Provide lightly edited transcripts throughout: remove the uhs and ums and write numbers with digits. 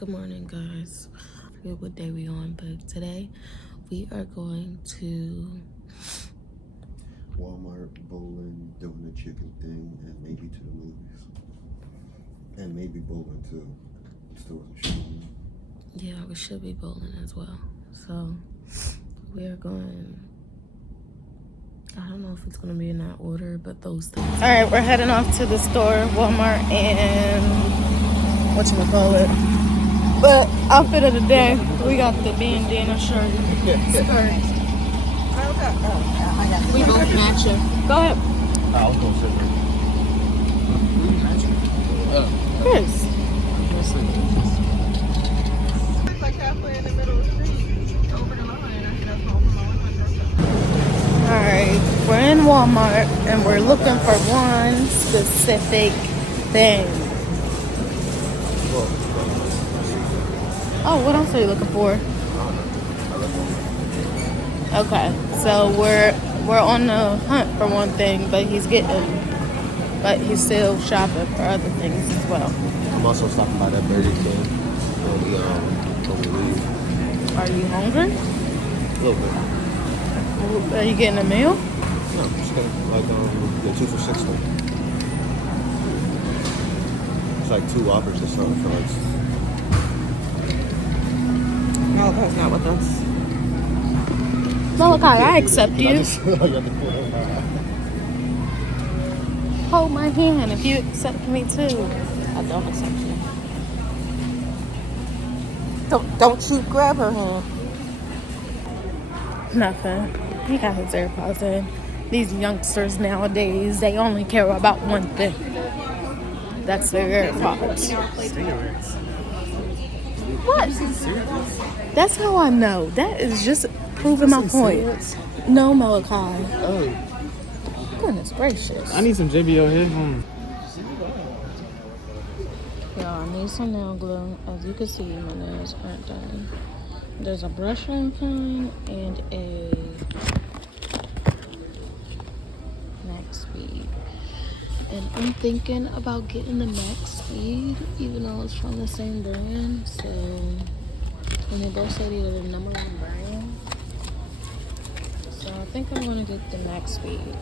Good morning, guys. I forget what day we on, but today we are going to Walmart, bowling, doing the chicken thing, and maybe to the movies. And maybe bowling too. Still wasn't sure. yeah, we should be bowling as well. So we are going, I don't know if it's going to be in that order, but those things. All right, we're heading off to the store, Walmart, and whatchamacallit. But outfit of the day, we got the bandana shirt, skirt. We both matching. Go ahead. I was going to say Chris. Like halfway in the middle of the street, over the line. Alright, we're in Walmart and we're looking for one specific thing. Oh, what else are you looking for? Okay, so we're on the hunt for one thing, but he's still shopping for other things as well. I'm also stopping by that Burger King when we leave. Are you hungry? A little bit. Are you getting a meal? No, I'm just getting like the 2 for $6 thing. It's like 2 Whoppers or something for like. No, that's not with us. Malachi, I accept you. Hold my hand if you accept me too. I don't accept you. Don't you grab her hand. Nothing. He got his AirPods in. These youngsters nowadays, they only care about one thing. That's their AirPods. What? That's how I know. That is just proving my point. No, Malachi. Oh, Goodness gracious. I need some JBL headphones. Y'all, I need some nail glue. As you can see, my nails aren't done. There's a brush on pine and a Max Speed. And I'm thinking about getting the Max Speed, even though it's from the same brand. So, and they both say they're the #1 brand. So I think I'm gonna get the Max Speed.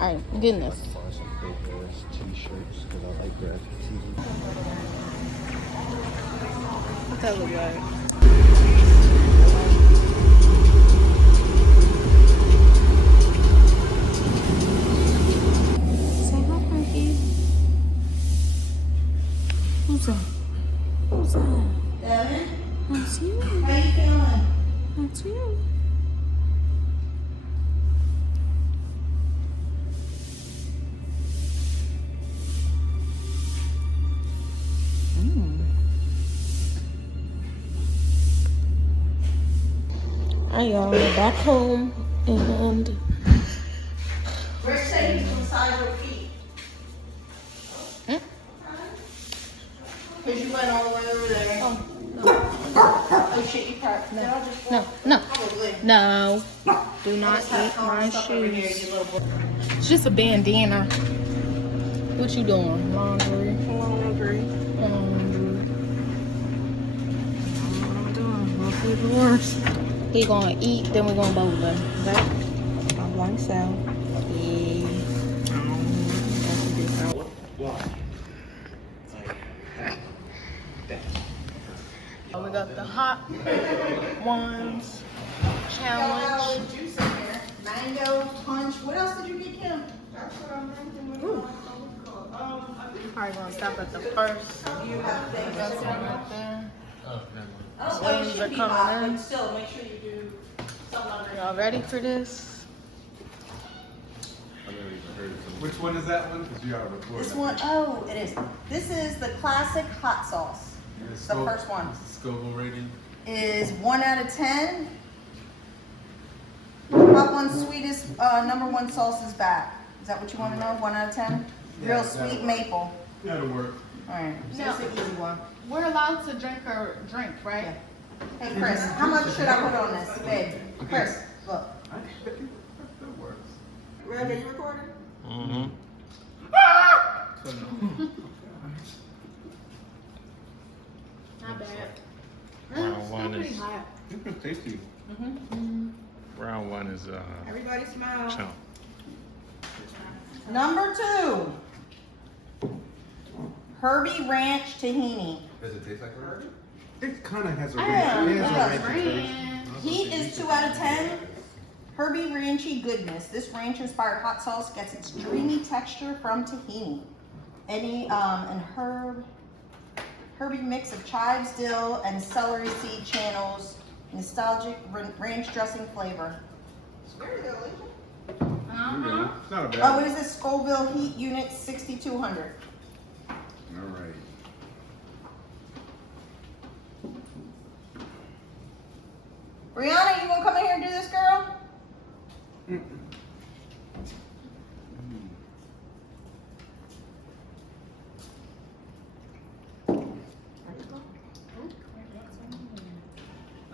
Alright, I'm getting this. Find some big ass t-shirts because I like graphic tees. What that look like? Say hi, Frankie. Who's that? Who's that? Devin, That's you. how you feeling? That's you. Alright, y'all, we're back home and We're saying massage your feet. Because you went all the way over there. Oh shit, you parked. No. no. Do not eat my shoes. It's just a bandana. What you doing? Laundry. Laundry. I'm doing. Hopefully the worst. He gonna eat, then we're gonna bowling. Okay? I'm like so. We got the hot ones challenge. Juice in here. Mango, punch. What else did you get, Kim? That's what I'm drinking. Probably gonna stop at the first. You have things. That's one right there. Oh, Wings it are should be coming hot, in. but still, make sure you do something under. Y'all ready for this? I never even heard of them. Which one is that one? Because you are recording. This one, oh, it is. This is the classic hot sauce. It's The first one. Scoville rating. Is 1 out of 10. Hot one, sweetest, #1 sauce is back. Is that what you want to know? 1 out of 10? Real Yeah, sweet that'll- maple. That'll work. Alright, so No. it's an easy one. We're allowed to drink, right? Hey Chris, how much should I put on this? Babe, Chris, look. That works. Red, are you recording? Mm-hmm. Not bad. Round one Pretty is hot. It's tasty. round one is Everybody smile. chump. Number 2. Herbie Ranch Tahini. Does it taste like Herbie? It kind of has a Yeah, ranch. It yeah. has a ranch taste. Heat is 2 out of 10. Herbie Ranchy goodness. This ranch-inspired hot sauce gets its dreamy texture from tahini. And Herbie mix of chives, dill, and celery seed channels. Nostalgic ranch dressing flavor. It's very delicious. Yeah, it's not a bad Oh, one. what is this? Scoville Heat Unit 6200. All right. Brianna, you gonna come in here and do this, girl?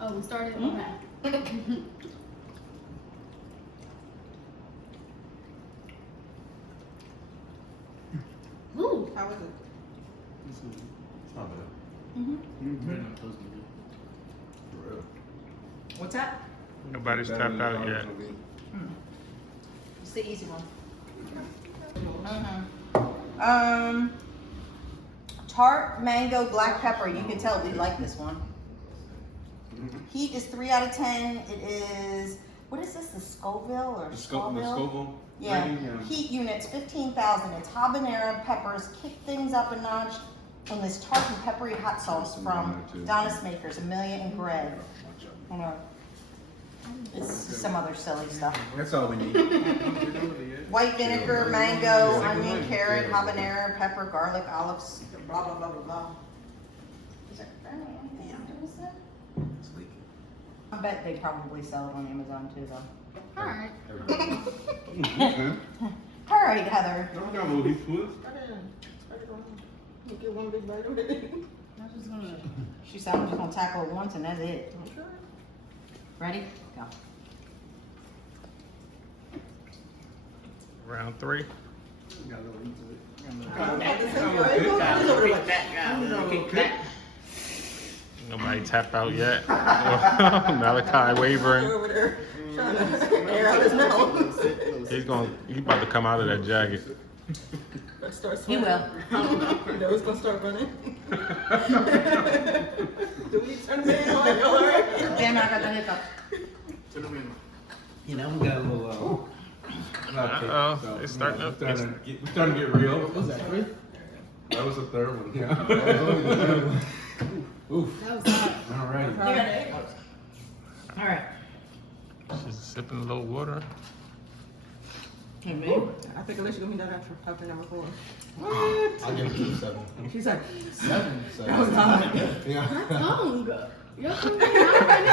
Oh, we started? Okay. Ooh. How was it? It's not bad. For real. What's that? Nobody's Better tapped than out the yet. other one. It's the easy one. Tart mango black pepper. You can tell we like this one. Heat is 3 out of 10. It is, what is this? The Scoville or The Scoville? Scoville. Yeah. rating, yeah. Heat units 15,000. It's habanero peppers. Kick things up a notch on this tart and peppery hot sauce from Donna's Makers, Amelia and Greg. Hold on. It's some other silly stuff. That's all we need. White vinegar, mango, onion, carrot, habanero, pepper, garlic, olives, blah, blah, blah, blah, blah. Is there anything else in this? I bet they probably sell it on Amazon too, though. All right. Okay. All right, Heather. No, we got a little heat to it. Get one big bite of it. She said I'm just gonna tackle it once and that's it. Ready? Go. Round 3. Got a little heat to it. Nobody tapped out yet. Malachi wavering. Over there trying to air out his mouth. He's about to come out of that jacket. He will. You know who's gonna start running? Do we turn the man on? Damn, I got the hiccup. You know, we got a little. Uh-oh, it's starting to- We're starting to get real. Was that three? That was the third one. Yeah. Oof. That was hot. All right. You got the hiccups. All right. She's sipping a little water. Hey man, I think Alicia gonna be done after number 4. What? I'll give it to 7. She's like, 7. that was hot. Yeah. Tongue. Your tongue is hot right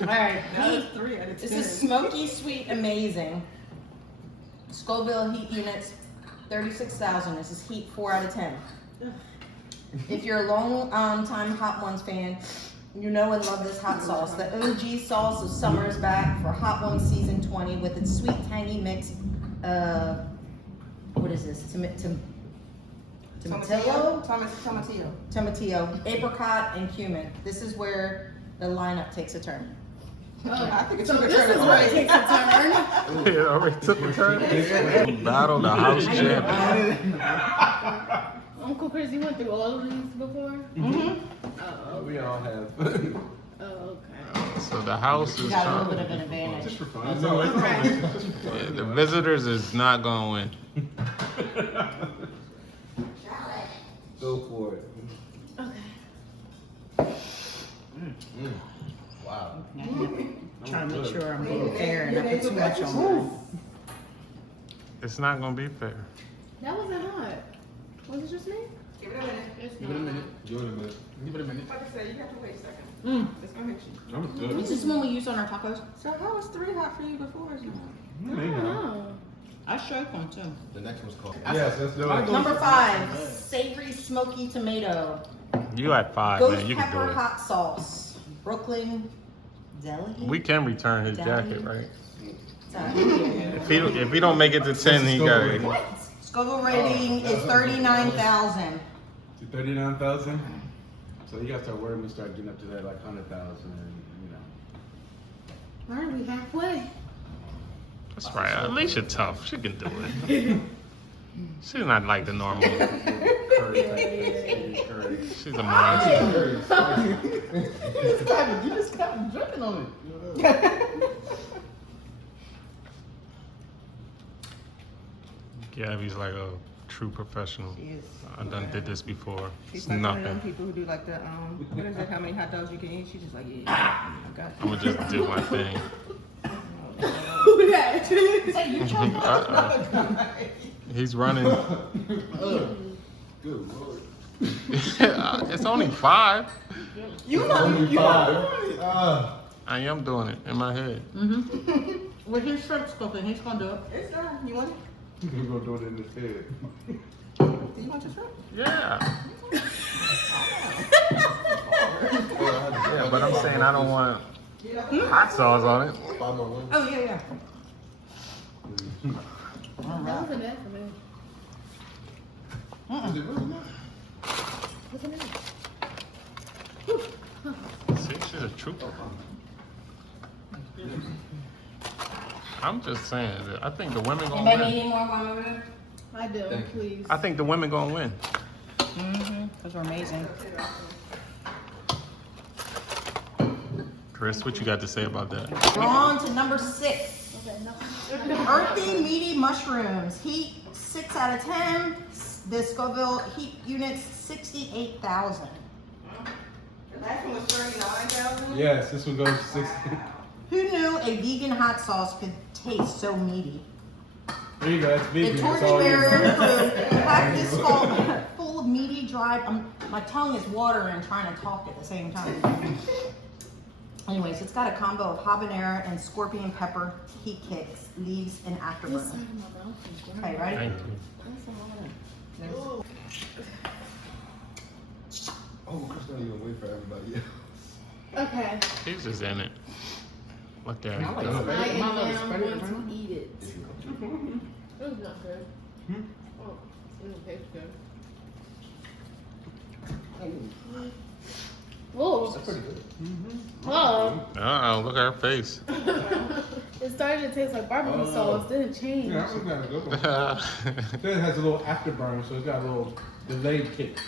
All right. That was Heat. 3 out of 10. This is smoky, sweet, amazing. Scoville heat units, 36,000. This is heat 4 out of 10. If you're a long time Hot Ones fan, you know and love this hot sauce. The OG sauce of Summer's Back for Hot Ones Season 20 with its sweet, tangy mix of, what is this? Tomatillo? Tomatillo, apricot, and cumin. This is where the lineup takes a turn. I think it's So gonna this turn is us where it right. takes a turn. It already took a turn. Battle the house champ. Uncle Chris, you went through all of these before? Mm-hmm. Oh, We all have. oh, okay. So the house You is got a little bit trying. of an advantage. Just for fun. No, it's not. Yeah, the visitors is not going to win. Go for it. Okay. Wow. Trying to make sure I'm being fair and not put too much on mine. It's not going to be fair. That wasn't hot. Was it just me? Give it a minute. It's Give it a not. minute. Give it a minute. Give it a minute. Like I said, you have to wait a second. It's gonna hit you. That was good. Is this one we used on our tacos? So how was 3 hot for you before? I don't know. I showed one too. The next one's called. Yes, let's do it. Number 5, savory smoky tomato. You at 5, Ghost man. You can pepper do it. hot sauce. Brooklyn Deli. We can return his jacket, right? Sorry. If he don't make it to 10, he got it. Scoville rating is 39,000. To 39,000. So you gotta start worrying when you start getting up to that like 100,000, you know. All right, we halfway. That's right. Alicia tough. She can do it. She's not like the normal. She's a monster. You just got drinking on it. Gabby's like a true professional. She is. I done did this before. She's It's like one of them nothing. people who do like the what is it? How many hot dogs you can eat? She's just like, yeah, I got I'm gonna just do my thing. Who that? Hey, you choking He's running. Good Lord. It's only 5. You know, you I am doing it in my head. with his shrimp cooking, he's gonna do it. It's done. You want it? We're gonna do it in his head. Do you want your shrimp? Yeah. Yeah, but I'm saying I don't want hot sauce on it. Oh yeah, yeah. That wasn't bad for me. Wasn't it? See, she's a trooper. I'm just saying that I think the women gonna Anybody need win. any more while we're there? I do, please. I think the women gonna win. Those are amazing. Chris, what you got to say about that? We're on to number 6. Okay, no. Earthy, meaty mushrooms. Heat 6 out of 10. The Scoville heat units 68,000. The last one was 39,000. Yes, this one goes to 60. Who knew a vegan hot sauce could taste so meaty? There you go, it's vegan. The That's all it torchbearer is. crew packed this skull full of meaty, dried. My tongue is watering trying to talk at the same time. Anyways, it's got a combo of habanero and scorpion pepper heat kicks, leaves, and afterburn. Okay, ready? Thank you. Oh, Chris don't even wait for everybody else. Okay. He's just in it. Look at him I go. am going to eat it. It was not good. Oh, it didn't taste good. Oh, That's pretty good. oh. Uh-oh, look at her face. It started to taste like barbecue sauce, didn't change. Yeah, that one's not a good one. Then it has a little afterburn, so it's got a little delayed kick.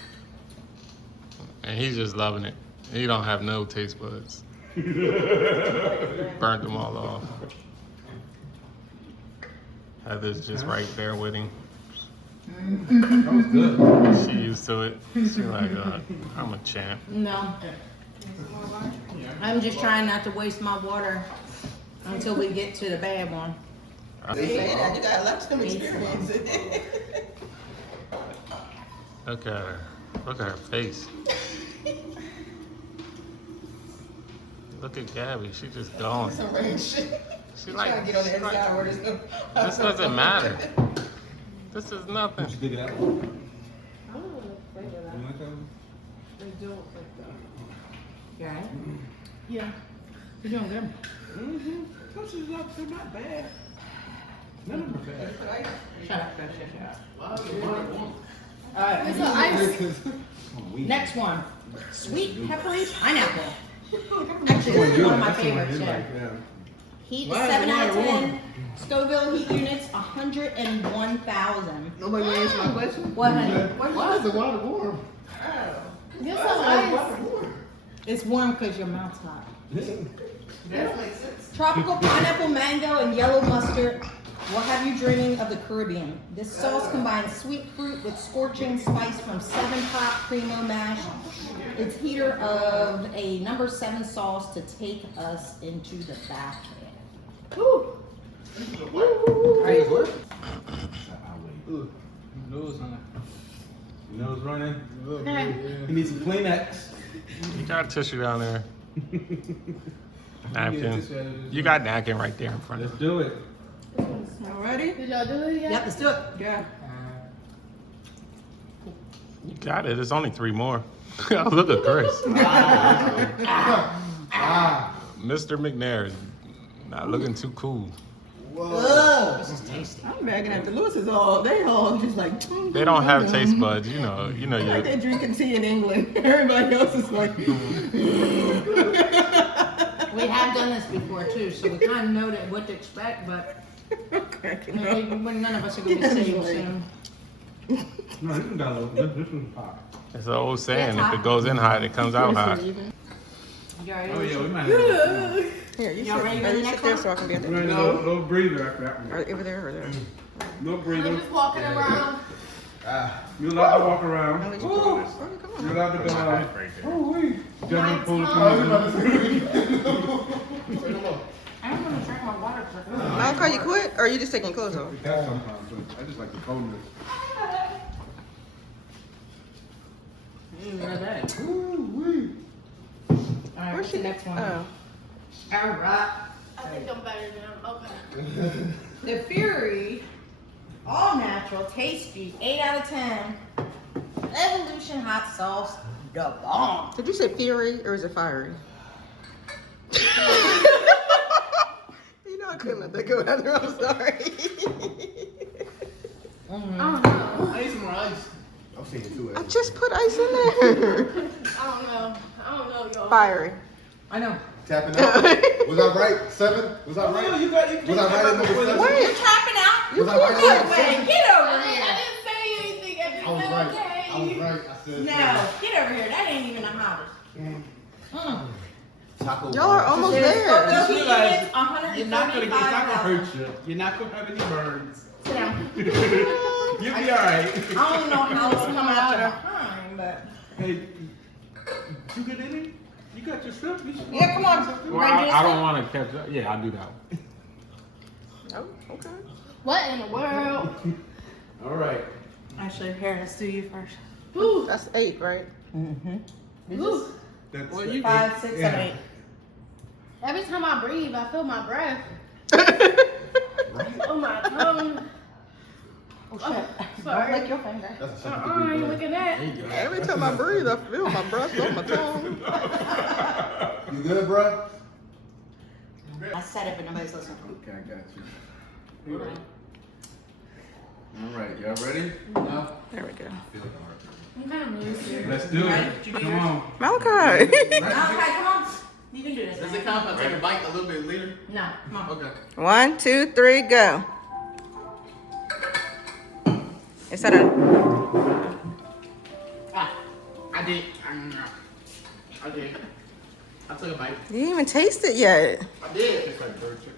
And he's just loving it. He don't have no taste buds. Burnt them all off. Heather's just right there with him. That was good. She used to it. She's like, I'm a champ. No. I'm just trying not to waste my water until we get to the bad one. Yeah, you got a lot of experience. Look at her. Look at her face. Look at Gabby. She just going. She like, Get on the inside where there's no. this doesn't matter. This is nothing. Did you dig it out? You I don't want to flavor that. like that one? I don't like that. You alright? Yeah. You're doing good. Those are not, they're not bad. None of them are bad. Shut up. Alright, It's ice. next one. Sweet peppery pineapple. Actually, this is one of my favorites, yeah. Heat is 7 out of 10. Scoville heat units 101,000. Nobody want to answer my question? What, honey? Why is the water warm? Get some ice. It's warm because your mouth's hot. That don't make sense. Tropical pineapple, mango, and yellow mustard will have you dreaming of the Caribbean. This sauce combines sweet fruit with scorching spice from 7-Pot Primo Mash. It's heater of a number 7 sauce to take us into the bath. Woo. Nose running. Okay. You need some Kleenex. You got tissue down there. Napkin. Yeah, You got napkin right there in front of Let's you. do it. All ready? Did y'all do it yet? Yep, let's do it. Yeah. You got it. There's only 3 more. Look at Chris. Mr. McNair is not looking too cool. Ugh. This is tasty. I'm bagging at the Lewis's all. They all just like. They don't have taste buds, you know. Like they're drinking tea in England. Everybody else is like. We have done this before too, so we kind of know what to expect, but none of us are going to be saved soon. No, this is got this is hot. It's an old saying, Yeah, if it goes in hot, it comes out hot. You ready? Oh yeah, we might have. Here, you Y'all sit, ready for the you next sit there one? so I can be at the Right, no breather after that one. over there or there. No I'm breather. just walking around. You're allowed to walk around. Come You're on. allowed to go out. Oh, wait. Gentlemen, pull the I don't want to drink my water. Malachi, you quit or are you just taking your clothes off? That's sometimes. So I just like the coldness. Alright, what's the next one? Oh. Alright. I think I'm better now. Okay. The Fury, all natural, tasty, 8 out of 10. Evolution hot sauce, the bomb. Did you say fury or is it fiery? You know I couldn't let that go either. I'm sorry. I don't know. I need some rice. I'm seeing two I just put ice in there. I don't know, y'all. Fiery. I know. Tapping out. Was I right? 7? Was I right? You Was I right at number 7? You're Wait. tapping out? Was I right at Get number 7? away. Get over I here. didn't say anything. I just I was said right. okay. I was right. I said No, get over here. That ain't even the hottest. Taco. Y'all are almost There's there. Scoville heat realize units, You're not gonna get. It's not gonna 135,000. hurt you. You're not gonna have any burns. Sit down. You'll be all right. I don't know how it's coming out your behind, but. Hey, you get any? You got your stuff? You should Yeah, come on. Well, I don't want to catch up. Yeah, I'll do that. Oh, okay. What in the world? All right. Actually, here, let's do you first. Whew. That's 8, right? Whew. That's Well, you- 5, 6, 7, 8. Every time I breathe, I feel my breath. Oh my tongue. Oh, shit. Sorry. Don't lick your finger. That's a I second ain't degree looking at. Every time I breathe, I feel my breath on my tongue. You good, bro? I said it, but nobody's listening. Okay, I got you. All right, y'all ready? No. There we go. I'm kind of really scared. Let's do Right, it. you do Come yours. on. Malachi. Okay, come on. You can do this. Does it count if I take a bite a little bit later? No, come on. Okay. 1, 2, 3, go. Is that a? I did. I did. I took a bite. You didn't even taste it yet. I did. It's like bird chicken.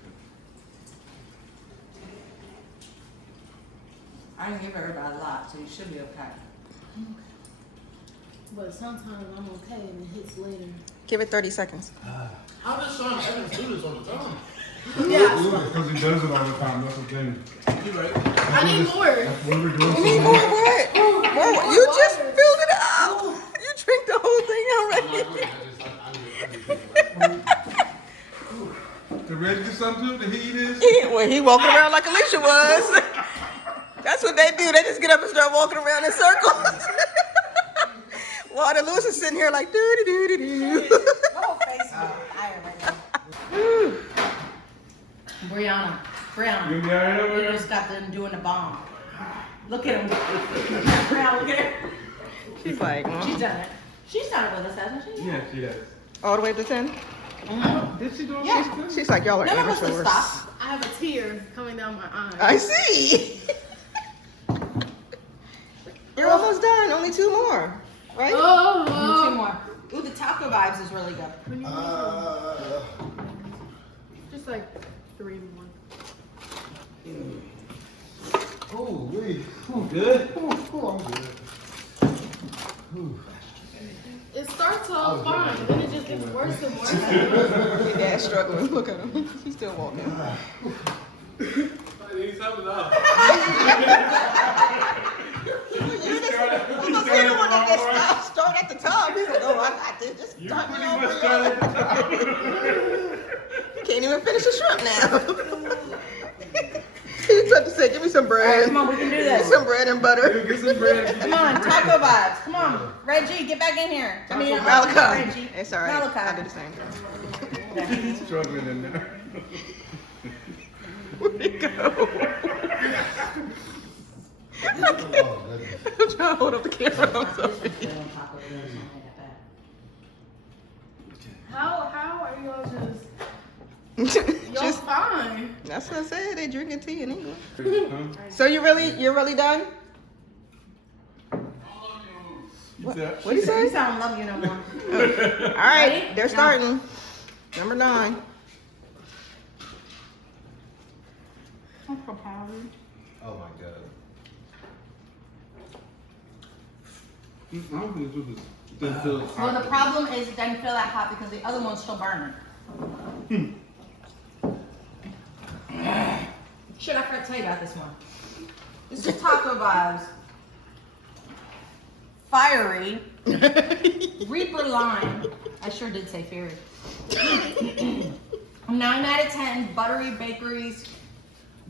I didn't give everybody a lot, so you should be okay. But sometimes I'm okay and it hits later. Give it 30 seconds. How does Sean Evans do this all the time? Because he does it all the time. That's the thing. You right. I need more. What are we doing? You need more what? More, you just filled it up. You drink the whole thing already. The Reggie get something too? The heat is? Well, he walking around like Alicia was. That's what they do. They just get up and start walking around in circles. While the Lewis is sitting here like doo doo doo doo. Your whole face is on fire right now. Brianna, You be all right over you there? just got them doing the bomb. Look at him. Brianna, look at her. She's like, She's done it. She's done it with us, hasn't she? Yeah, she does. all the way up to 10. Did she do it? Yeah. She's like, y'all are None of us would amateurs. stop. I have a tear coming down my eye. I see. You're almost done. Only 2 more, right? Two Oh, more. Ooh, the taco vibes is really good. just like 3 more. Oh, wait. Good? I'm good. It starts off fine, then it just gets worse and worse. Your dad's struggling. Look at him. He's still walking. I need something else. Start at the top. He's like, oh, I got this. Just You start me pretty over much started here. at the top. You can't even finish the shrimp now. He's about to say, give me some bread. Come on, we can do Give me this. some bread and butter. Get some bread. Come on, taco vibes. Come on. Reggie, get back in here. I mean, Malachi. Reggie. It's all right. Malachi. I do the same. He's struggling in there. Where'd it go? I'm trying to hold up the camera. I'm sorry. How are y'all just? Y'all Just, fine. that's what I said. They drinking tea in England. So you're really done? What do you say? You sound love you no more. All right, they're starting. Number 9. I'm so proud of you. Oh my god. I don't think this doesn't feel as hot. Well, the problem is it doesn't feel that hot because the other one's still burning. Shit, I forgot to tell you about this one. This is taco vibes. Fiery. Reaper lime. I sure did say fiery. 9 out of 10. Buttery bakeries.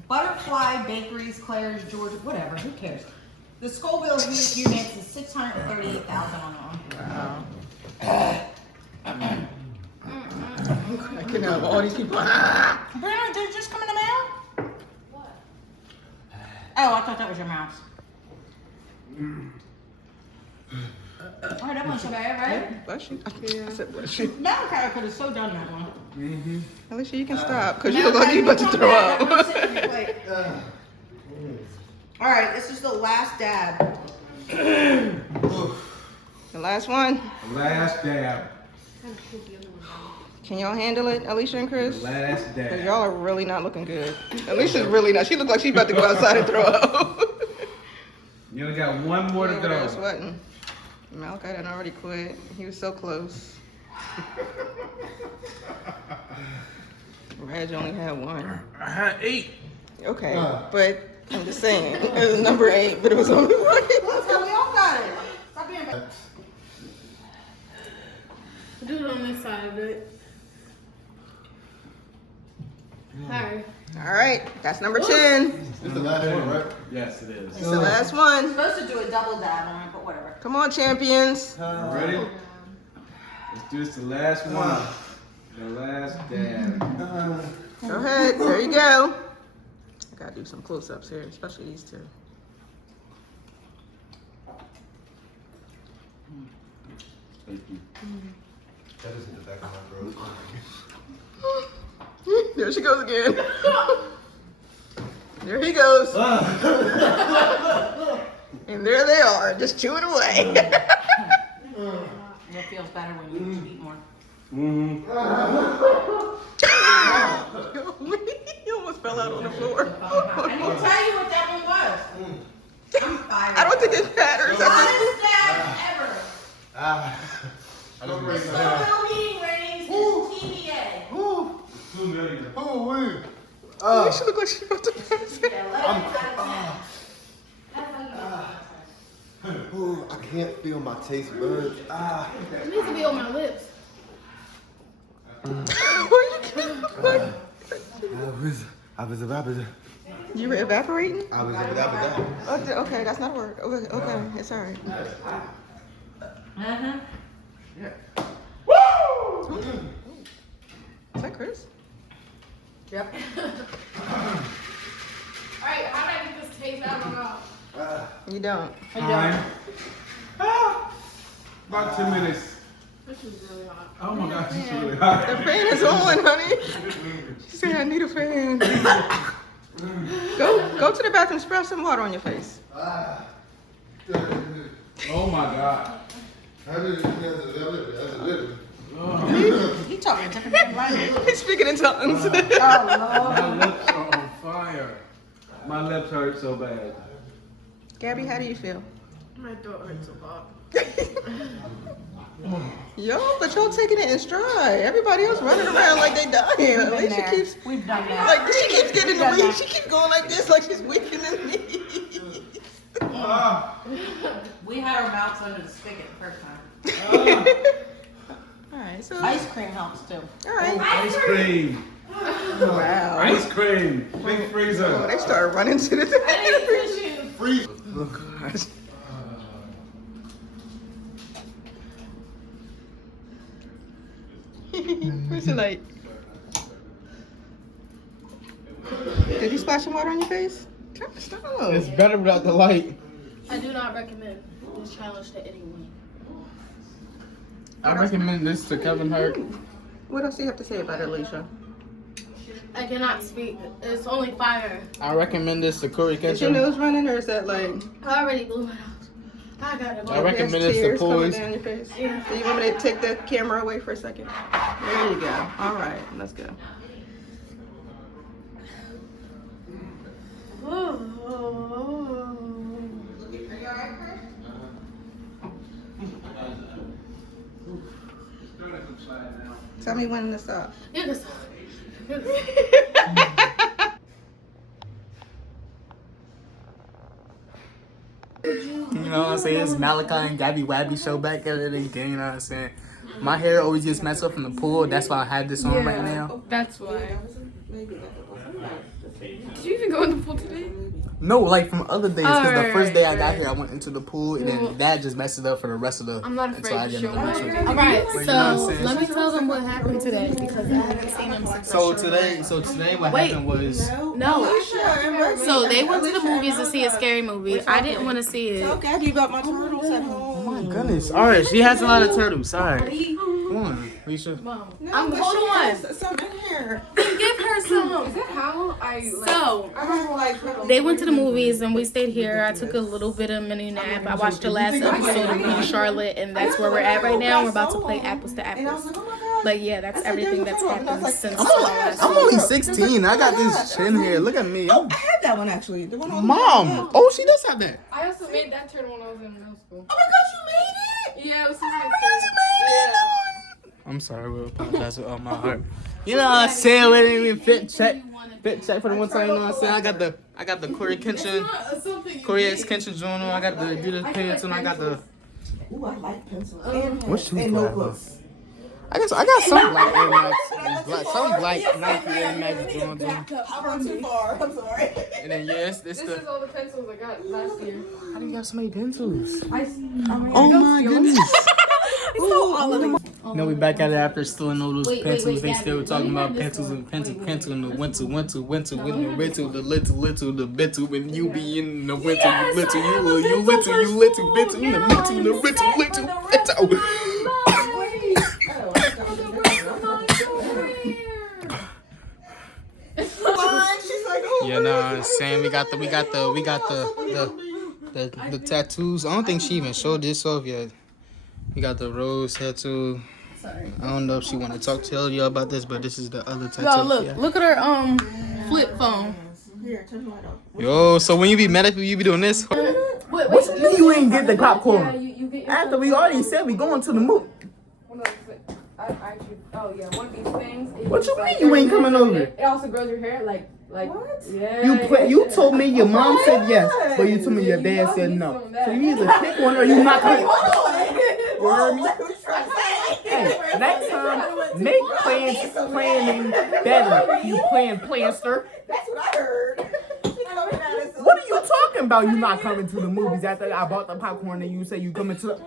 Butterfly Bakeries, Claire's, Georgia, whatever. Who cares? The Scoville heat units is 638,000 on that one. Cracking up. All these people. Brianna, did it just come in the mail? What? Oh, I thought that was your mouse. Alright, that wasn't so bad, right? Bless you. I said bless you. Malachi could have so done that one. Alicia, you can stop because you look like you about to throw up. Alright, this is the last dab. The last one. Last dab. Kind of put the other one down. Can y'all handle it, Alicia and Chris? Last Because dab. y'all are really not looking good. Alicia's really not. She look like she about to go outside and throw up. You only got one more to Over there go. sweating. Malachi done already quit. He was so close. Reg only had 1. I had 8. Okay, but I'm just saying. It was number 8, but it was only 1. Let's go, we all got it. Stop being bad. Do it on this side of it. Hi. All right, that's number 10. This is the last one, right? Yes, it is. It's the last one. I'm supposed to do a double dab on it, but whatever. Come on, champions. Ready? Let's do this the last one. The last dab. Go ahead. There you go. I gotta do some close-ups here, especially these 2. Thank you. That isn't the back of my throat. There she goes again. There he goes. And there they are, just chewing away. It feels better when you eat more. He almost fell out on the floor. I didn't tell you what that one was. I'm fired. I don't think it matters. Honest dab ever. I don't The break my hand. Scoville heating ratings is TBA. 2 million. Oh, wait. She look like she's about to pass it. Yeah, 11 out of 10. Ooh, I can't feel my taste buds. It needs to be on my lips. I was evaporating. You were evaporating? I was evaporating. Oh, okay, that's not a word. Okay, it's all right. Uh-huh. Is that Chris? Yep. Alright, how did I get this taste out of my mouth? You don't. Time. About 2 minutes. This is really hot. Oh my gosh, it's really The hot. fan is on, honey. She said, I need a fan. Go to the bathroom, splash some water on your face. Oh my god. He talking a different language. He's speaking in tongues. Oh, My Lord. lips are on fire. My lips hurt so bad. Gabby, how do you feel? My throat hurts a lot. Yo, but y'all taking it in stride. Everybody else running around like they dying. Alicia keeps, We've done that. like, she keeps getting the weak. She keeps going like this, like she's weaker than me. We had our mouths under the spigot the first time. All right, so Ice cream helps too. all right. Ice cream. Wow. Ice cream. Big Oh, freezer. they started running to the I need tissues. Freeze. Oh gosh. Where's the light? Did splashing water on your face? Stop. It's better without the light. I do not recommend this challenge to anyone. I recommend this to Kevin Hart. What else do you have to say about it, Alicia? I cannot speak. It's only fire. I recommend this to Corey Is your Kitchen. nose running or is that like I already blew my nose. I gotta go. I recommend this to tears coming Poise. down your face? So you want me to take the camera away for a second? There you go. All right, let's go. Tell me when to stop. You can stop. You know what I'm saying? It's Malachi and Gabby Wabby show back at it again, you know what I'm saying? My hair always gets messed up from the pool, that's why I have this on right now. That's why. Did you even go in the pool today? No, like from other days, because the Alright, first day I got right. here, I went into the pool, and then that just messed it up for the rest of the... I'm not until afraid I to didn't show know my what hair. to do. Alright, But you know what I'm so saying? let me tell them what happened today because I haven't seen them since So I showed today what Wait. happened was... No. So they went to the movies to see a scary movie. I didn't want to see it. Tell Gabby about my turtles at home. Oh my goodness. Alright, she has a lot of turtles. Alright. Come on, Alicia. Mom, No, I'm but hold she on. has some in here. Give her some. Is that how I like? So I have like little. they went to the movies and we stayed here. I took a little bit of mini nap. I watched the last episode of Queen Charlotte, and that's where we're at right now. We're about to play apples to And I was apples. like, oh my God. But yeah, that's everything that's happened since I'm our only, last I'm only 16. I got this chin here. Look at me. Oh, I had that one actually. The one on Mom. Oh, she does have that. I also made that turn when I was in middle school. Oh my gosh, you made it! Yeah, it was Oh my gosh, you made it! I'm sorry, we'll apologize with all my heart. You know what I'm saying? We didn't even fit check for the one time, you know what I'm saying? I got the Corey Kitchen, Corey X Kitchen journal, I got the Adidas pants, and I got the... Ooh, I like pencils and What's pens and notebooks. I got some black Air Max, some black Nike Air Max journals. I went too far. I'm sorry. And then yes, This the... is all the pencils I got last year. How do you have so many pencils? I Oh my goodness. All of them. No, we back at it after stealing all those Wait, pencils. wait, They Gabby, still let talking me about have this pencils one. and pencil, Wait, pencil, and the wait, winter, Gabby. winter, winter, No, with let the me have little, this the little, when you be in the winter, Yes, you little, I have you a little, pencil you little, for little, school, the little, the little, little, little. She's like, oh, Yeah, no, I'm saying we got the tattoos. I don't think she even showed this off yet. We got the rose tattoo. Sorry. I don't know if she want to tell y'all about this, but this is the other tattoo. Yo, look, yeah. look at her flip phone. Here, turn the light off. Yo, so when you be mad at me, you be doing this? Wait, What you mean you ain't get the popcorn? Yeah, you get your After we already said we going to the movie. Hold on, I actually, oh yeah, one of these things. It What just, you like, mean you ain't coming over? It also grows your hair, like What? yeah. You told me your mom said yes, but you told me your dad said no. So you either pick one or you not coming. You heard me? Hey, next time, make planning better. You planster. That's what I heard. What are you talking about? You not coming to the movies after I bought the popcorn and you say you coming to the...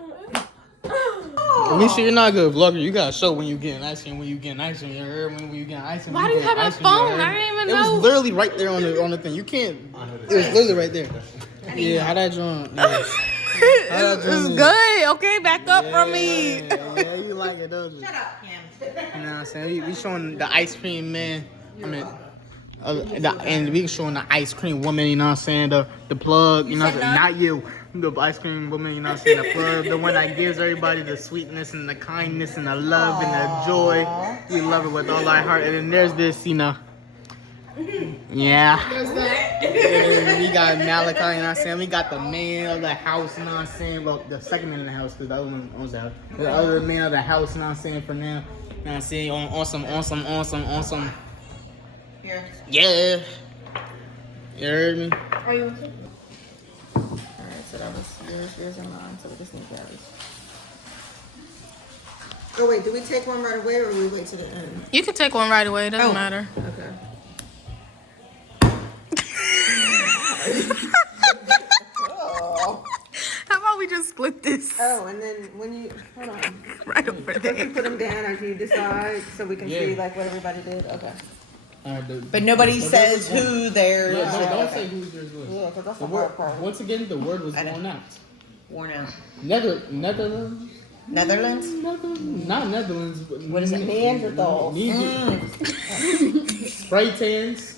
Alicia, you're not a good vlogger. You gotta show when you getting ice cream, when you getting ice cream. You heard when you getting ice cream. Why do you have a phone? I didn't even know. It was literally right there on the thing. You can't. It was literally right there. Yeah, how that joint? Yeah. It's good. Okay, back up from me. Yeah, you like it, don't you? Shut up, Cam. You know what I'm saying? We showing the ice cream man. I mean, and we showing the ice cream woman. You know what I'm saying? The plug. You know, not you. The ice cream woman. You know what I'm saying? The plug. The one that gives everybody the sweetness and the kindness and the love and the joy. We love it with all our heart. And then there's this, you know. Yeah. And we got Malachi, you know what I'm saying? We got the man of the house, you know what I'm saying? Well, the second man of the house, because the other one owns the house. The other man of the house, you know what I'm saying, for now. You know what I'm saying? Awesome. Yeah. You heard me? Alright, so that was yours, and mine, so we just need Gabby's. Oh wait, do we take one right away or do we wait to the end? You can take one right away. It doesn't matter. Okay. How about we just split this Oh, and then when you, hold on. right over First there? you put them down as you decide so we can see like what everybody did. Okay. But nobody says who theirs. Don't say who theirs was. Yeah, because that's The the word, hard part. once again, the word was worn out. Worn out. Netherlands? Netherlands? Not Netherlands. But What is it? Neanderthals. Spray tans.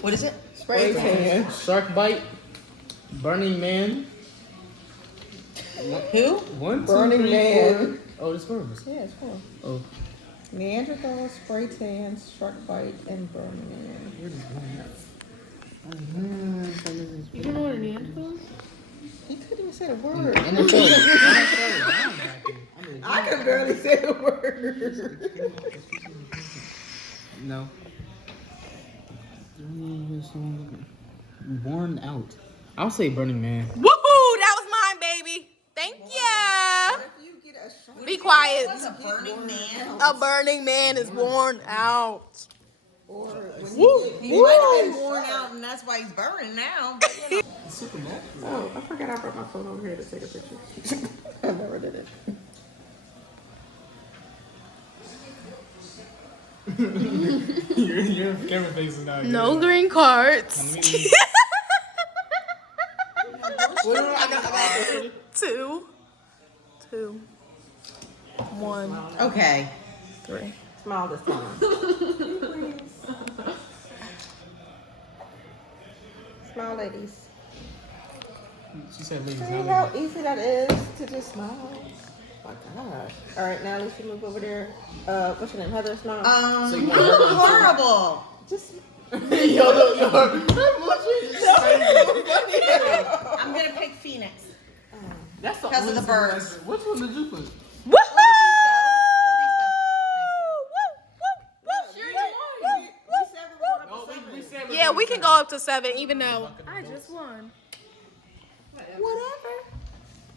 What is it? Spray tans. Shark bite. Burning Man. Who? 1, 2, Burning 3, Man. 4. Oh, this worms. Yeah, it's cool. Oh. Neanderthals, spray tans, shark bite, and burning man. You don't know what a Neanderthal is? He couldn't even say the word. NFL. I could barely say the word. No. Worn out. I'll say Burning Man. Woohoo! That was mine, baby. Thank ya. Be quiet. What's a burning man? A burning man is worn out. He might have been worn out, and that's why he's burning now. But, you know. Oh, I forgot I brought my phone over here to take a picture. I never did it. Your camera face is not good. No green cards. Two. 1, Okay. 3. Smile this time. Smile, ladies. She said, "Ladies, See not how ladies." easy that is to just smile? Oh my gosh. All right, now let's move over there. What's your name? Heather, smile. Horrible. Just. I'm gonna pick Phoenix. That's the Because of the birds. Which one did you put? Yeah, we can go up to 7, even though I just won. Whatever.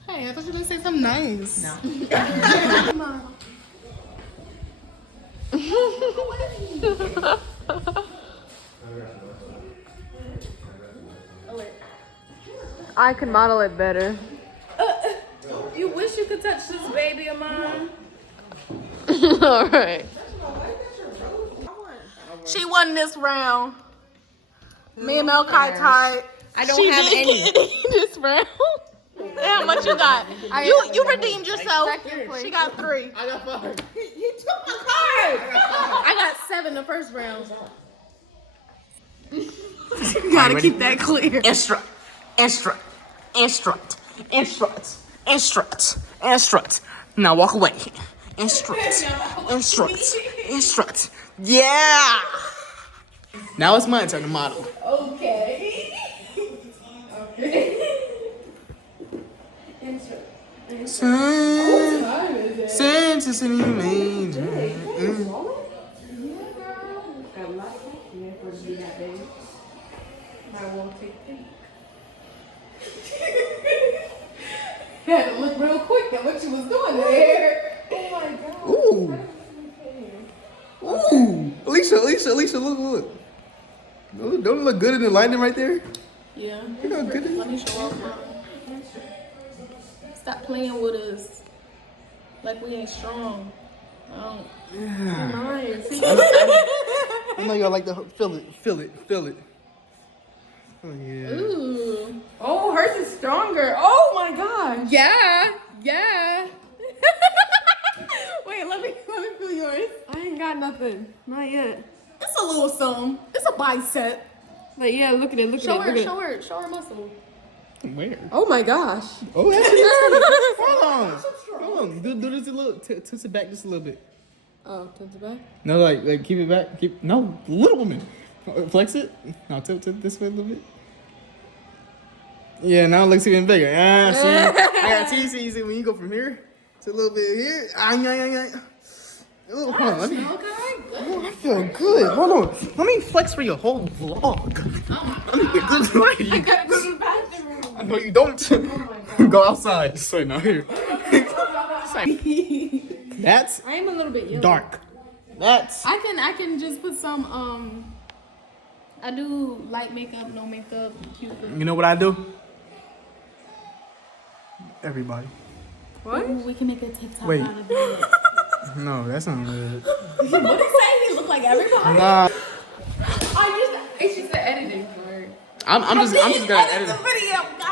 Hey, I thought you were gonna say something nice. No. I can model it better. You wish you could touch this baby of mine. All right. She won this round. Me and Mel Kai tied. I don't have any. This round. How much you got? You redeemed yourself. She got 3. I got 5. You took my card. I got 7 the first round. You gotta keep that clear. Instruct. Now walk away. Instruct. Yeah. Now it's my turn to model. Okay. Sense in Had to look real quick at what she was doing there. Oh my god. Ooh. Alicia, look. Don't it look good in the lighting right there? Yeah. You know, good. Let me show off mine. Stop playing with us. Like we ain't strong. Oh. Yeah. Nice. I know y'all like to feel it. Oh yeah. Ooh. Oh, hers is stronger. Oh my gosh. Yeah. Wait, let me feel yours. I ain't got nothing. Not yet. It's a little something. It's a bicep. Like, yeah, look at it. Show her muscle. Where? Oh my gosh. Oh, that's Hold on. Do this a little. Tilt it back just a little bit. Oh, tilt it back. No, like keep it back. No, little woman. Flex it. Now tilt it this way a little bit. Yeah, now it looks even bigger. See, I got see when you go from here to a little bit here. Hold on, let me. Oh, I feel good. Hold on. Let me flex for your whole vlog. Let me get good lighting. I gotta go to the bathroom. I know you don't. Go outside. Just right now here. That's I am a little bit yellow. dark. That's I can just put some I do light makeup, no makeup, cute. you know what I do? Everybody. What? Ooh, we can make a TikTok Wait. out of it. No, that's not good. What did he say? He look like everybody? Nah. I'm just gonna edit it.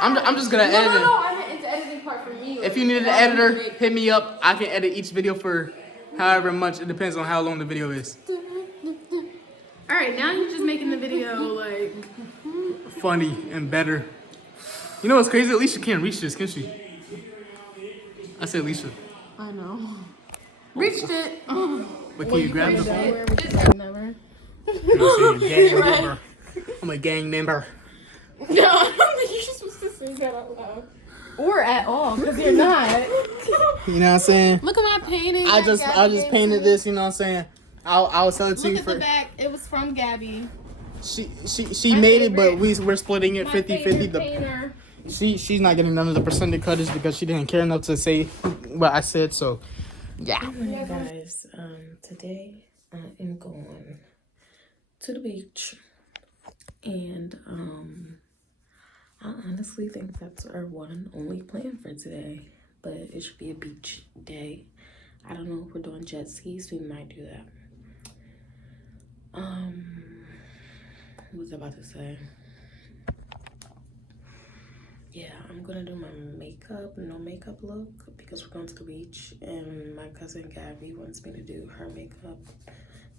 I'm just gonna edit it. No, I meant it's the editing part for me. If you need an editor, hit me up. I can edit each video for however much. It depends on how long the video is. All right, now you're just making the video like Funny and better. You know what's crazy? Alicia can't reach this, can she? I said Alicia. I know. Reached it. But can you grab the phone? Never. I'm a gang member. No, I don't think you're supposed to say that out loud. Or at all, because you're not. You know what I'm saying? Look at my painting. I just painted this, you know what I'm saying? I'll sell it to you Look for. at the back. It was from Gabby. She made it, but we're splitting it 50-50. Painter. She's not getting none of the percentage cutters because she didn't care enough to say what I said. So yeah. Hey guys, today I am going to the beach, and I honestly think that's our one and only plan for today. But it should be a beach day. I don't know if we're doing jet skis. We might do that. What was I about to say? Yeah, I'm gonna do my makeup, no makeup look, because we're going to the beach, and my cousin Gabby wants me to do her makeup.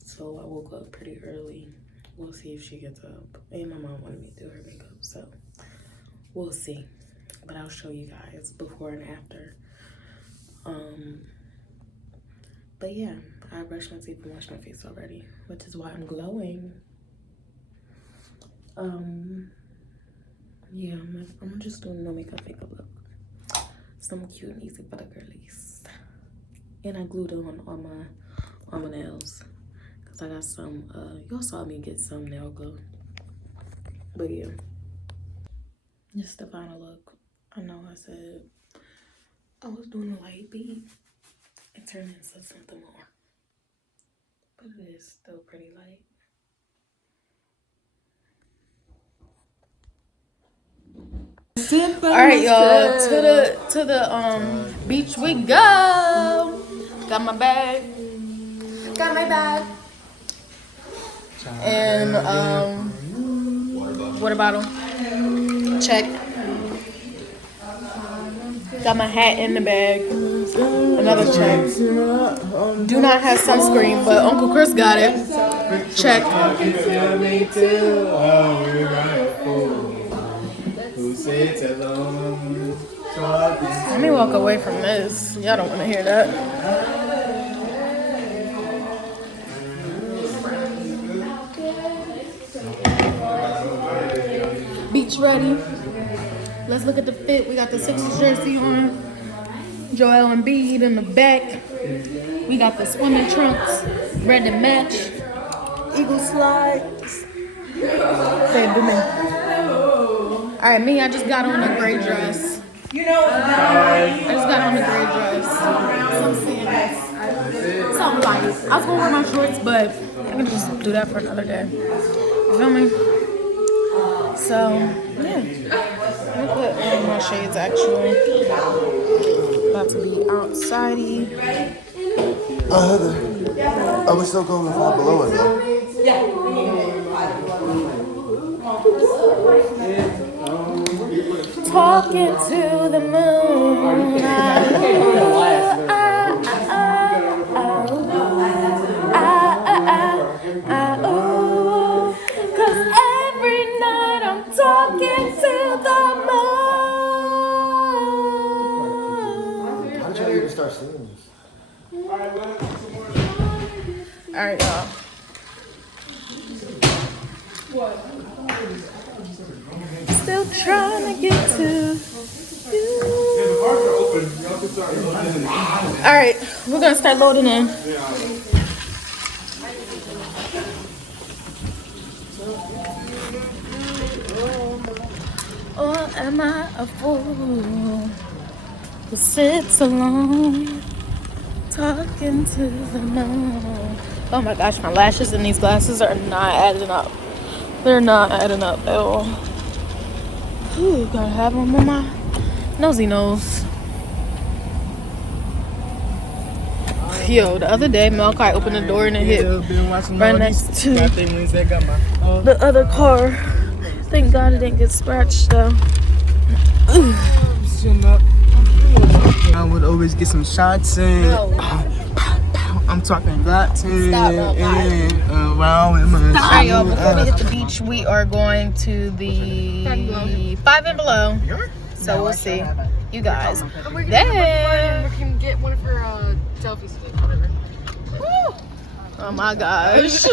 So I woke up pretty early. We'll see if she gets up. And my mom wanted me to do her makeup, so we'll see. But I'll show you guys before and after. But yeah, I brushed my teeth and washed my face already, which is why I'm glowing. Yeah, I'm just doing no makeup look. Some cute and easy for the girlies. And I glued on my nails, because I got some, y'all saw me get some nail glue. But yeah, just the final look. I know I said I was doing a light beat. It turned into something more. But it is still pretty light. All right, y'all. To the beach we go. Got my bag. And water bottle. Check. Got my hat in the bag. Another check. Do not have sunscreen, but Uncle Chris got it. Check. Let me walk away from this. Y'all don't want to hear that. Beach ready. Let's look at the fit. We got the Sixers jersey on. Joel Embiid in the back. We got the swimming trunks. Red to match. Eagle slides. Okay, do me. Alright, me, I just got on a gray dress. You know, I just got on a gray dress. Some sandals. Something light. I was gonna wear my shorts, but I can just do that for another day. You feel me? So, yeah. Let me put on my shades actually. About to be outside-y. Heather, are we still going to Five Below it though? Talking to the moon. Cause every night I'm talking to the moon. How did y'all even start singing this? Alright, y'all. Still trying to get to you. Alright, we're gonna start loading in. Or am I a fool who sits alone talking to the moon? Oh my gosh, my lashes in these glasses are not adding up. They're not adding up at all. Ooh, gotta have them on my nosy nose. Yo, the other day, Malachi opened the door and it hit right next to the other car. Thank God it didn't get scratched though. I would always get some shots in. I'm talking that around with my Alright, y'all, before we hit the beach, we are going to the Five and Below. So we'll see you guys there. We can get one of her selfie sticks, whatever. Oh my gosh.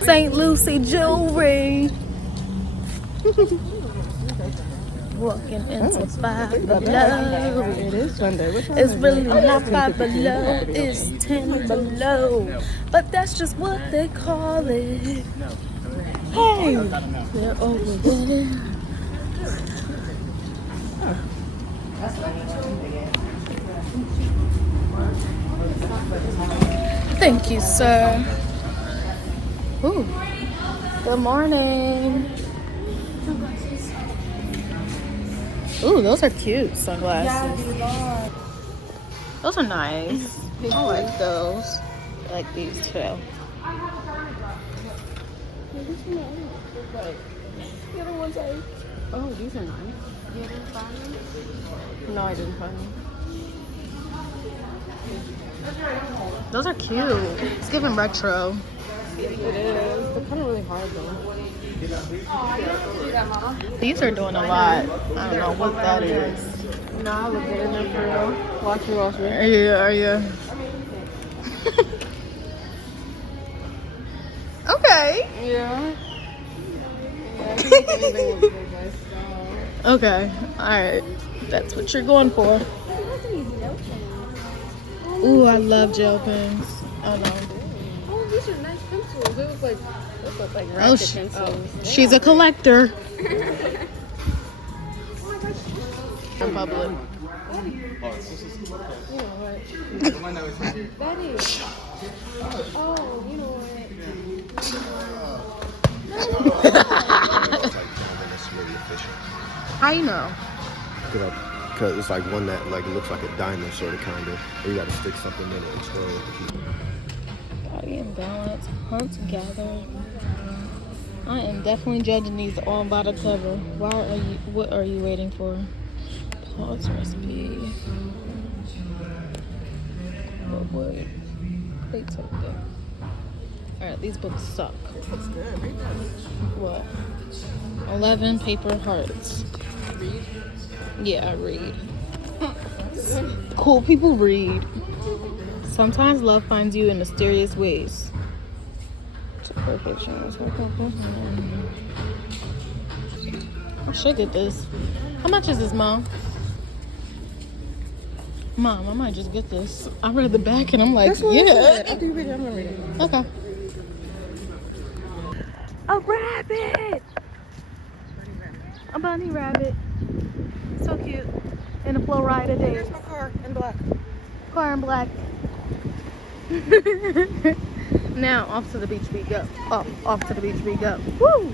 St. Lucie jewelry. Walking into Five Below. It is Sunday. It's really not Five Below, it's 10 below. But that's just what they call it. Hey, they're over there. Thank you, sir. Ooh. Good morning. Ooh, those are cute sunglasses. Those are nice. I like those. I like these too. Oh, these are nice. You didn't find them? No, I didn't find them. Those are cute. It's giving retro. It is. They're kind of really hard though. These are doing a lot. I don't know what that is. Nah, look good in there for real. Watch me. Are you? Okay. Yeah. I can make anything look good, guys. So. Okay. Alright. That's what you're going for. Ooh, I love gel pens. Oh no. Oh, these are nice pencils. They look like Oh, ratchet pencils. she's a collector. In public. You know what? Daddy. Oh, you know what? How you know? Because it's like one that like looks like a diamond, sort of, kind of. Or you got to stick something in it explode. Body and balance, hunt, gather. I am definitely judging these all by the cover. What are you waiting for? Pause recipe. What would? Plate something. Alright, these books suck. Looks good. Read that. What? 11 paper hearts. Read? Yeah, I read. Cool people read. Sometimes love finds you in mysterious ways. I should get this. How much is this, Mom? Mom, I might just get this. I read the back and I'm like, yeah. After you read it, I'm gonna read it. Okay. A rabbit! A bunny rabbit. So cute. In a flow ride a day. Here's my car in black. Car in black. Now off to the beach we go. Off to the beach we go. Woo!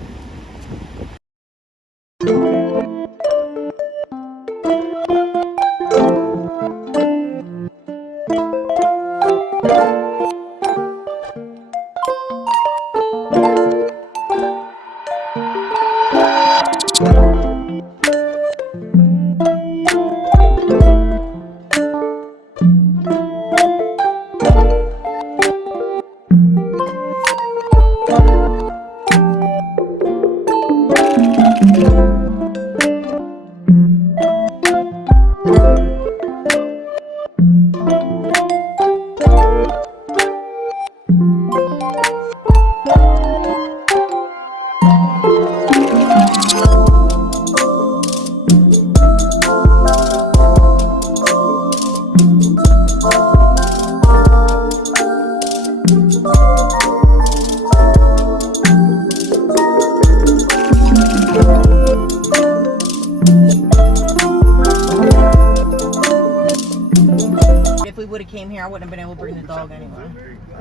If we would have came here, I wouldn't have been able to bring the dog anyway.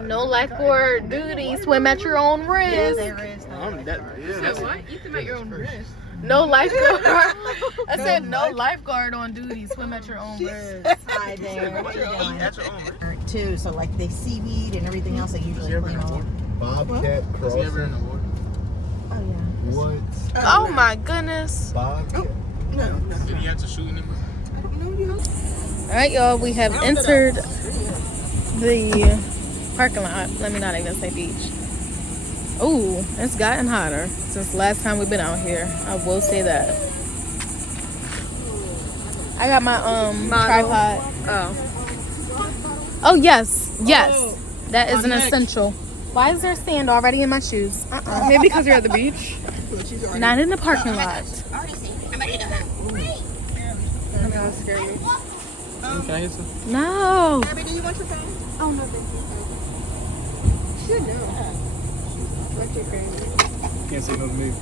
No lifeguard duty. Swim at your own risk. Yeah, there is. What? You can make your own risk. No lifeguard. I said no lifeguard on duty. Swim at your own risk. Hi there. What you doing? Too. So like they seaweed and everything else, they usually clean off. Bobcat crossing. Oh yeah. What? Oh my goodness. Bobcat? Did he have to shoot anybody? All right, y'all. We have entered the parking lot. Let me not even say beach. Oh, it's gotten hotter since last time we've been out here. I will say that. I got my tripod. Oh yes. That is an essential. Why is there sand already in my shoes? Maybe because you're at the beach. Not in the parking lot. That scared me. Can I get some? No. Abby, do you want your phone? Oh no, thank you. Should do. What you crazy? Can't say no to me.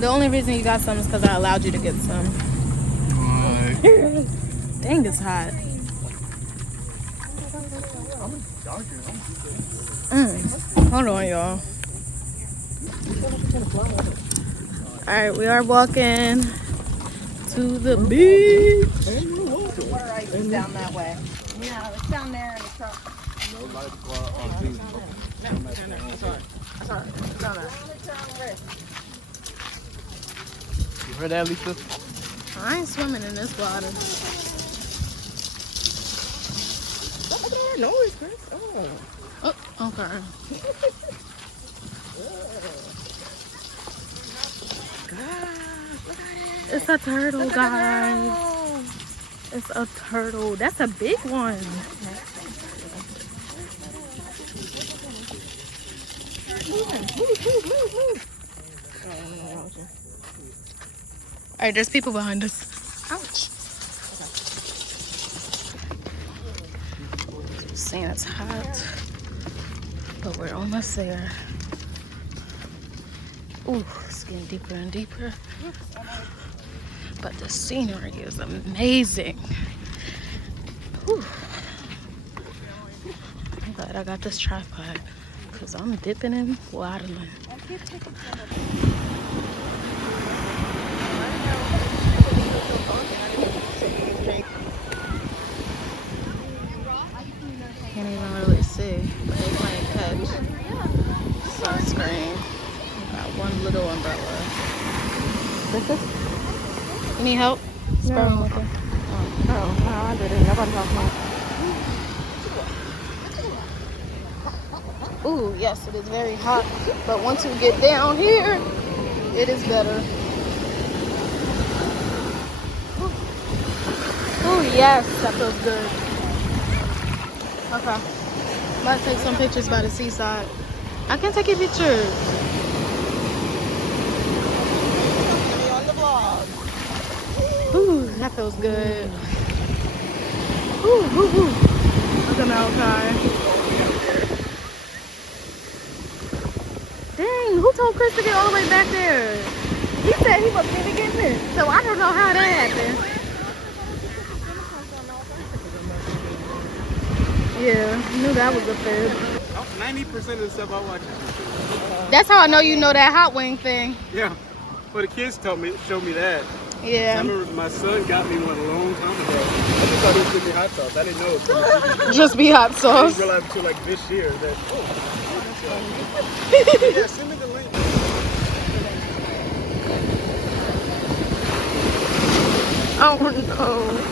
The only reason you got some is because I allowed you to get some. Alright. Dang, it's hot. Hold on, y'all. Alright, we are walking to the beach. Water ice is down that way. No, it's down there in the truck. You heard that, Lisa? I ain't swimming in this water. Noise, Chris. Oh. Oh, okay. It's a turtle, guys. It's a turtle. That's a big one. All right, there's people behind us. Ouch. Saying it's hot, but we're almost there. Ooh, it's getting deeper and deeper. But the scenery is amazing. Whew. I'm glad I got this tripod because I'm dipping in waterline. Can't even really see, but they playing catch. Sunscreen. Got one little umbrella. You need help? Spur me with it. No, I didn't. Nobody helped me. Ooh, yes, it is very hot. But once you get down here, it is better. Ooh, yes, that feels good. Okay. I'm about to take some pictures by the seaside. I can take a picture. On the vlog. Ooh, that feels good. Ooh, ooh, ooh. Look at Malachi. Dang, who told Chris to get all the way back there? He said he wasn't even getting it. So I don't know how that happened. Yeah, I knew that was a fib. 90% of the stuff I watch is That's how I know you know that hot wing thing. yeah. Well, the kids showed me that. I Yeah. remember my son got me one a long time ago. I just thought it was gonna be hot sauce. I didn't know it was gonna be. Just be hot I sauce. didn't realize until like this year that yeah, send me the link. Oh no.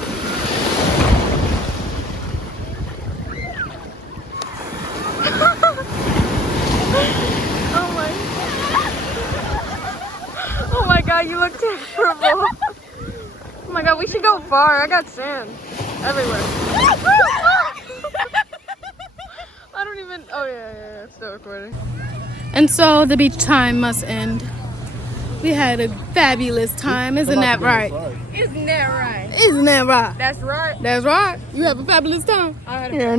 Oh my god, you look terrible. Oh my god, we should go far. I got sand everywhere. I don't even. Oh yeah, it's still recording. And so the beach time must end. We had a fabulous time, isn't that right? Isn't that right? Isn't that right? That's right. That's right. You have a fabulous time. I had a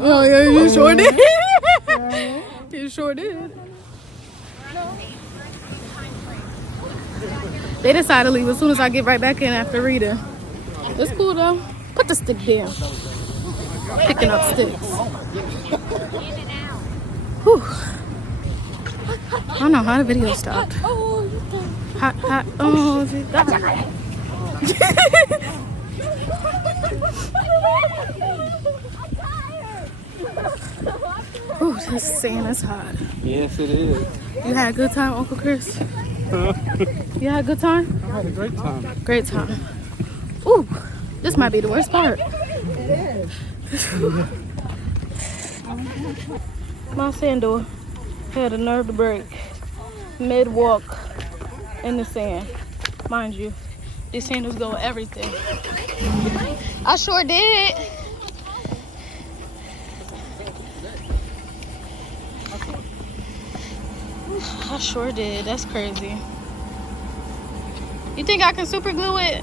Oh yeah, you sure did. You sure did. They decided to leave as soon as I get right back in after reading. It's cool though. Put the stick down. Picking up sticks. Whew. I don't know how the video stopped. Hot, hot. Oh, God. Ooh, This sand is hot. Yes, it is. You had a good time, Uncle Chris? You had a good time? I had a great time. Great time. Ooh, this might be the worst part. My sandal had a nerve to break mid-walk in the sand. Mind you, these sandals go with everything. I sure did. I sure did. That's crazy. You think I can super glue it?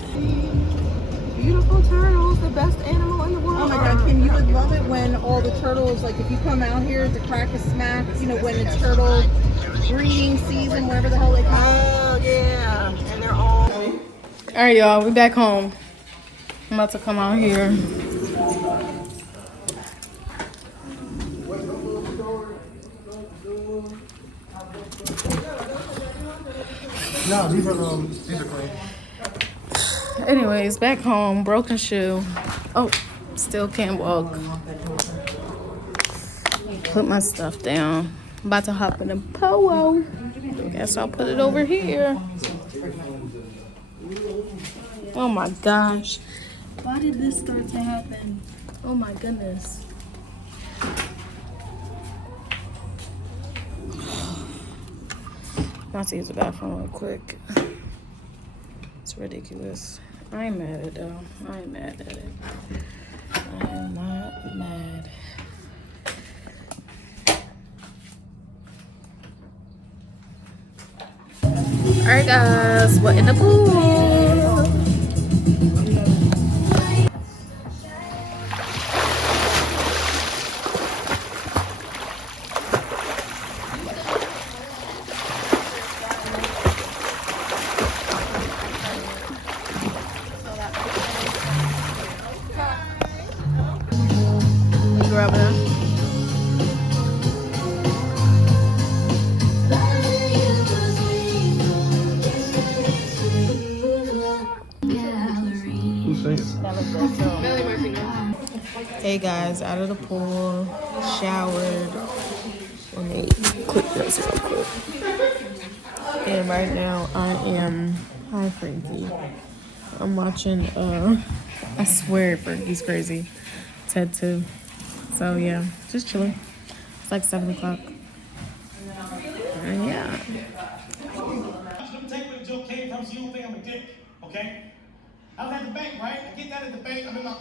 Beautiful turtles, the best animal in the world. Oh my God, Kim, you would love it when all the turtles, like if you come out here to crack a smack, you know, when it's turtle breeding season, whatever the hell they call it. Oh yeah, and they're all. All right, y'all, we back home. I'm about to come out here. No, these are clean. Anyways, back home, broken shoe. Oh, still can't walk. Put my stuff down. About to hop in a polo. Guess I'll put it over here. Oh my gosh. Why did this start to happen? Oh my goodness. I'm about to use the bathroom real quick. It's ridiculous. I ain't mad at it though. I ain't mad at it. I am not mad. Alright guys, we're in the pool. Grab it. Hey guys, out of the pool, showered. Let me click this real quick. And right now I am, hi Frankie. I'm watching, I swear Frankie's crazy. Ted 2. So yeah, just chilling. It's like 7 o'clock. And yeah. Let me tell you where the joke came from so you don't think I'm a dick, okay? I was at the bank, right? I get down at the bank, I'm in my